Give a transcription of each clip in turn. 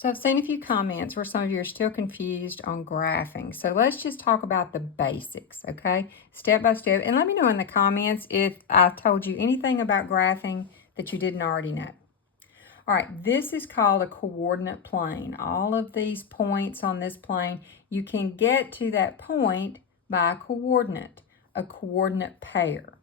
So I've seen a few comments where some of you are still confused on graphing. So let's just talk about the basics, okay? Step by step. And let me know in the comments if I told you anything about graphing that you didn't already know. All right, this is called a coordinate plane. All of these points on this plane, you can get to that point by a coordinate pair.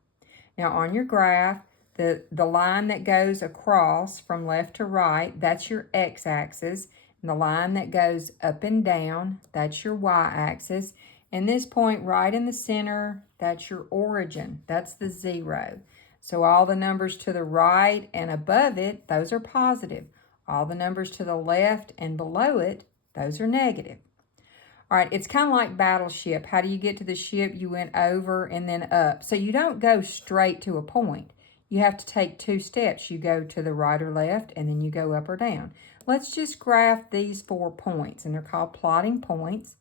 Now on your graph, the line that goes across from left to right, that's your x-axis. And the line that goes up and down, that's your y-axis. And this point right in the center, that's your origin. That's the 0. So all the numbers to the right and above it, those are positive. All the numbers to the left and below it, those are negative. All right, it's kind of like battleship. How do you get to the ship? You went over and then up. So you don't go straight to a point. You have to take 2 steps. You go to the right or left, and then you go up or down. Let's just graph these 4 points, and they're called plotting points.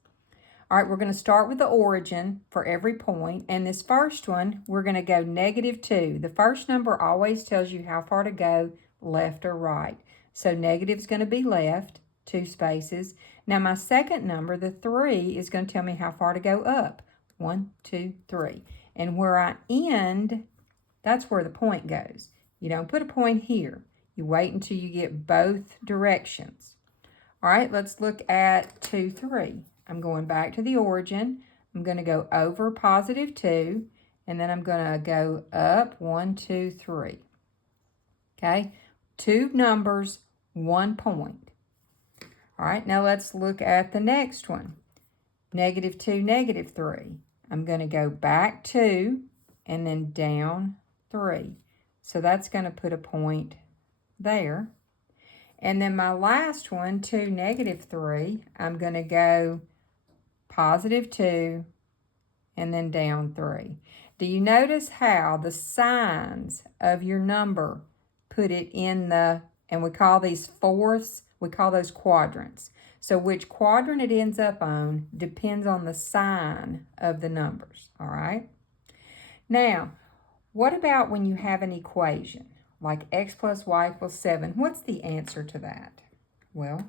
All right, we're going to start with the origin for every point, and this first one, we're going to go -2. The first number always tells you how far to go, left or right. So negative is going to be left, 2 spaces. Now my second number, the 3, is going to tell me how far to go up. 1, 2, 3. And where I end, that's where the point goes. You don't put a point here. You wait until you get both directions. All right, let's look at 2, 3. I'm going back to the origin. I'm going to go over +2, and then I'm going to go up 1, 2, 3. Okay, 2 numbers, 1 point. All right, now let's look at the next one. -2, -3. I'm going to go back 2 and then down 3. So that's going to put a point there. And then my last one, 2, -3, I'm going to go +2 and then down 3. Do you notice how the signs of your number put it in the, and we call these fourths, we call those quadrants. So which quadrant it ends up on depends on the sign of the numbers, all right? Now, what about when you have an equation, like x + y = 7? What's the answer to that? Well,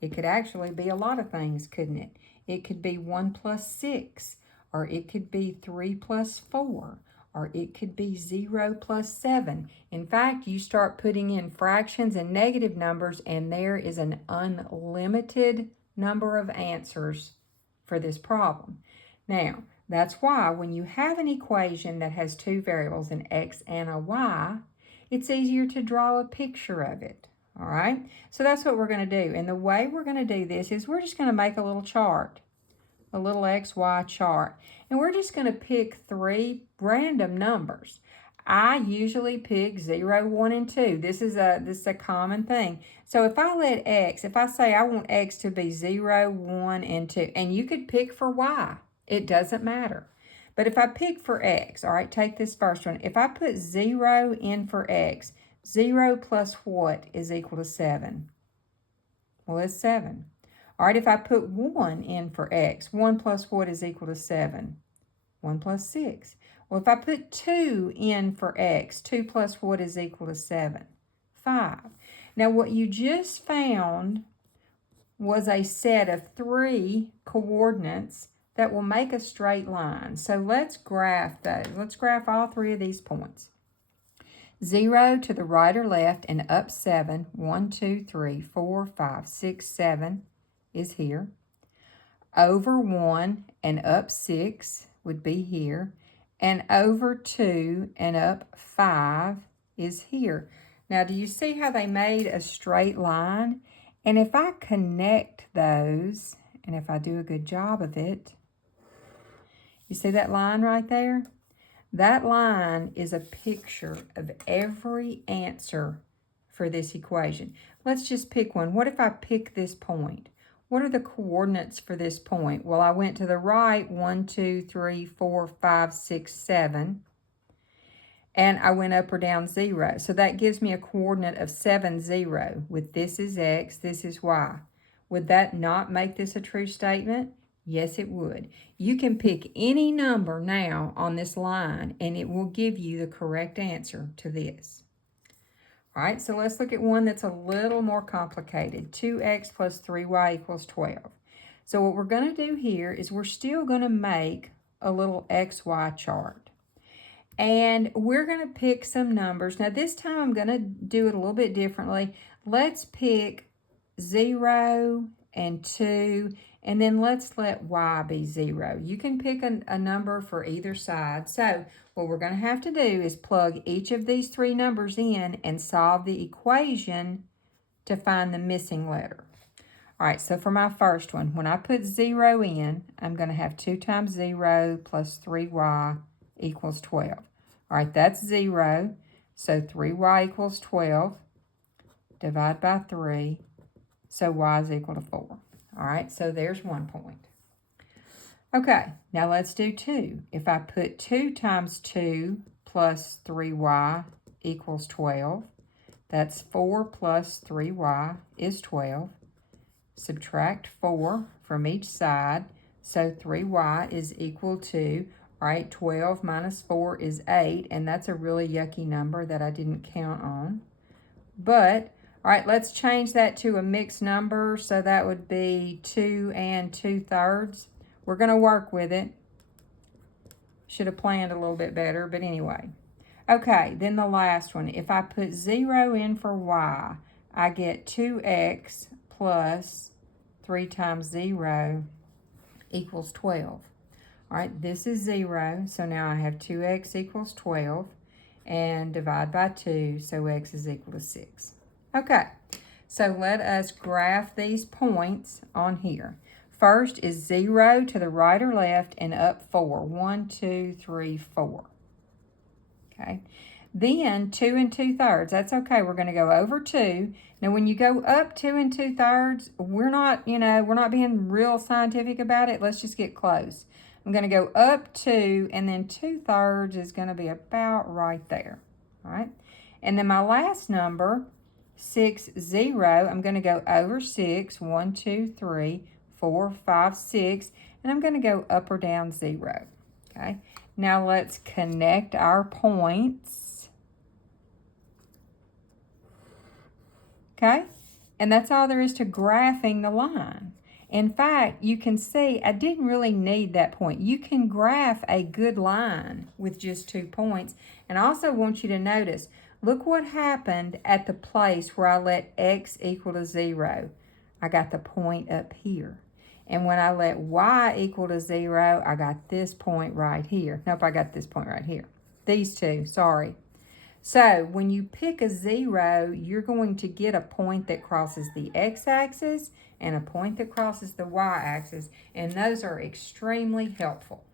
it could actually be a lot of things, couldn't it? It could be 1 + 6, or it could be 3 + 4, or it could be 0 + 7. In fact, you start putting in fractions and negative numbers, and there is an unlimited number of answers for this problem. Now, that's why when you have an equation that has 2 variables, an x and a y, it's easier to draw a picture of it. All right, so that's what we're going to do. And the way we're going to do this is we're just going to make a little chart, a little XY chart. And we're just going to pick 3 random numbers. I usually pick 0, 1, and 2. This is a common thing. So if I let x, if I say I want x to be 0, 1, and 2, and you could pick for y, it doesn't matter. But if I pick for x, all right, take this first one. If I put 0 in for x, 0 plus what is equal to 7? Well, it's 7. All right, if I put 1 in for x, 1 plus what is equal to 7? 1 plus 6. Well, if I put 2 in for x, 2 plus what is equal to 7? 5. Now, what you just found was a set of 3 coordinates that will make a straight line. So let's graph those. Let's graph all 3 of these points. 0 to the right or left and up 7. 1, 2, 3, 4, 5, 6, 7 is here. Over 1 and up 6 would be here. And over 2 and up 5 is here. Now, do you see how they made a straight line? And if I connect those, and if I do a good job of it, you see that line right there? That line is a picture of every answer for this equation. Let's just pick one. What if I pick this point? What are the coordinates for this point? Well, I went to the right 1, 2, 3, 4, 5, 6, 7. And I went up or down 0. So that gives me a coordinate of 7, 0. With this is x, this is y. Would that not make this a true statement? Yes, it would. You can pick any number now on this line, and it will give you the correct answer to this. All right, so let's look at one that's a little more complicated. 2x plus 3y equals 12. So what we're going to do here is we're still going to make a little XY chart. And we're going to pick some numbers. Now this time I'm going to do it a little bit differently. Let's pick 0 and 2, and then let's let y be 0. You can pick a number for either side. So what we're going to have to do is plug each of these three numbers in and solve the equation to find the missing letter. All right, so for my first one, when I put 0 in, I'm going to have 2 times 0 plus 3y equals 12. All right, that's 0. So 3y equals 12. Divide by 3. So y is equal to 4. All right, so there's 1 point. Okay, now let's do 2. If I put 2 times 2 plus 3y equals 12, that's 4 plus 3y is 12. Subtract 4 from each side, so 3y is equal to, all right, 12 minus 4 is 8, and that's a really yucky number that I didn't count on. But, all right, let's change that to a mixed number, so that would be 2 and 2/3. We're going to work with it. Should have planned a little bit better, but anyway. Okay, then the last one. If I put 0 in for y, I get 2x plus 3 times 0 equals 12. All right, this is 0, so now I have 2x equals 12, and divide by 2, so x is equal to 6. Okay, so let us graph these points on here. First is 0 to the right or left and up 4. 1, 2, 3, 4. Okay. Then 2 and 2/3. That's okay. We're going to go over 2. Now, when you go up 2 and 2/3, we're not being real scientific about it. Let's just get close. I'm going to go up 2, and then 2/3 is going to be about right there. All right. And then my last number, 6, 0, I'm going to go over 6. 1, 2, 3, 4, 5, 6. And I'm going to go up or down 0. Okay. Now let's connect our points. Okay, and that's all there is to graphing the line. In fact, you can see I didn't really need that point. You can graph a good line with just 2 points. And I also want you to notice, look what happened at the place where I let x equal to 0. I got the point up here. And when I let y equal to 0, I got this point right here. Nope, I got this point right here. These two, sorry. So when you pick a 0, you're going to get a point that crosses the x-axis and a point that crosses the y-axis, and those are extremely helpful.